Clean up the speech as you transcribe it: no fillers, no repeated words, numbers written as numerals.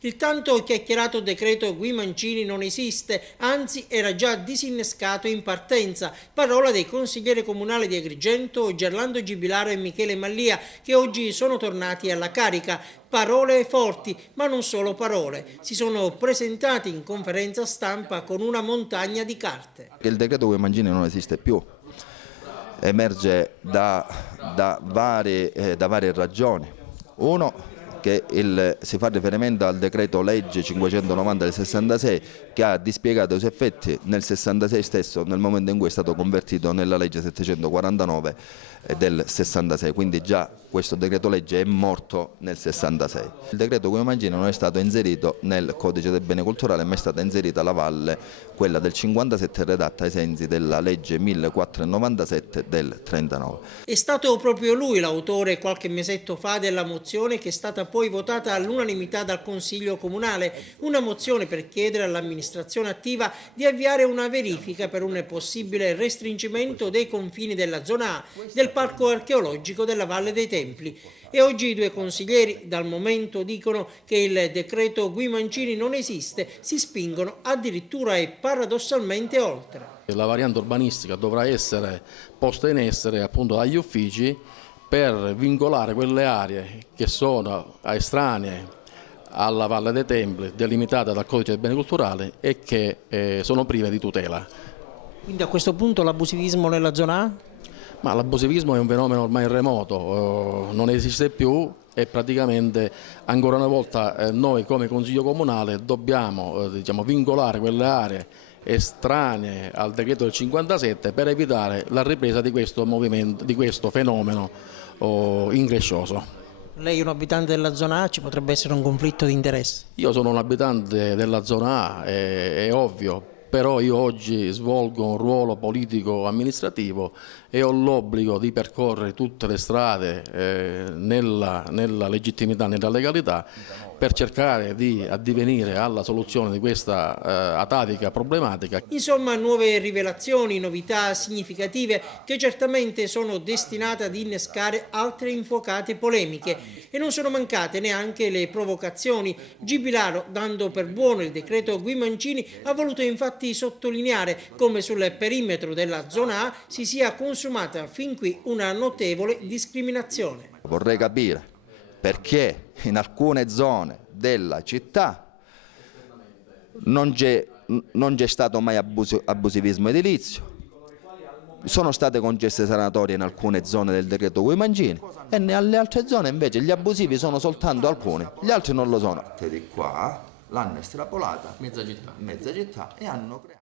Il tanto chiacchierato decreto Guimancini non esiste, anzi era già disinnescato in partenza. Parola dei consiglieri comunali di Agrigento, Gerlando Gibilaro e Michele Mallia, che oggi sono tornati alla carica. Parole forti, ma non solo parole. Si sono presentati in conferenza stampa con una montagna di carte. Il decreto Guimancini non esiste più, emerge da varie ragioni. Uno, che si fa riferimento al decreto legge 590 del 66 che ha dispiegato i suoi effetti nel 66 stesso, nel momento in cui è stato convertito nella legge 749 del 66, quindi già questo decreto legge è morto nel 66. Il decreto Guimancini non è stato inserito nel codice dei beni culturali, ma è stata inserita la valle, quella del 57 redatta ai sensi della legge 1497 del 39. È stato proprio lui l'autore qualche mesetto fa della mozione che è stata poi votata all'unanimità dal Consiglio Comunale, una mozione per chiedere all'amministrazione attiva di avviare una verifica per un possibile restringimento dei confini della zona A del Parco archeologico della Valle dei Templi. E oggi i due consiglieri, dal momento dicono che il decreto Guimancini non esiste, si spingono addirittura e paradossalmente oltre. La variante urbanistica dovrà essere posta in essere appunto dagli uffici per vincolare quelle aree che sono estranee alla Valle dei Templi, delimitate dal Codice dei Beni Culturali e che sono prive di tutela. Quindi a questo punto l'abusivismo nella zona A? Ma l'abusivismo è un fenomeno ormai remoto, non esiste più e praticamente ancora una volta noi come Consiglio Comunale dobbiamo vincolare quelle aree estranee al decreto del 57 per evitare la ripresa di questo movimento, di questo fenomeno increscioso. Lei è un abitante della zona A, ci potrebbe essere un conflitto di interesse? Io sono un abitante della zona A, è ovvio. Però io oggi svolgo un ruolo politico-amministrativo e ho l'obbligo di percorrere tutte le strade nella legittimità, nella legalità, per cercare di addivenire alla soluzione di questa atavica problematica. Insomma, nuove rivelazioni, novità significative che certamente sono destinate ad innescare altre infuocate polemiche e non sono mancate neanche le provocazioni. Gibilaro, dando per buono il decreto Guimancini, ha voluto infatti sottolineare come sul perimetro della zona A si sia consumata fin qui una notevole discriminazione. Vorrei capire perché in alcune zone della città non c'è stato mai abusivismo edilizio, sono state concesse sanatorie in alcune zone del decreto Guimancini e nelle altre zone invece gli abusivi sono soltanto alcuni, gli altri non lo sono. Di qua l'hanno estrapolata mezza città e hanno creato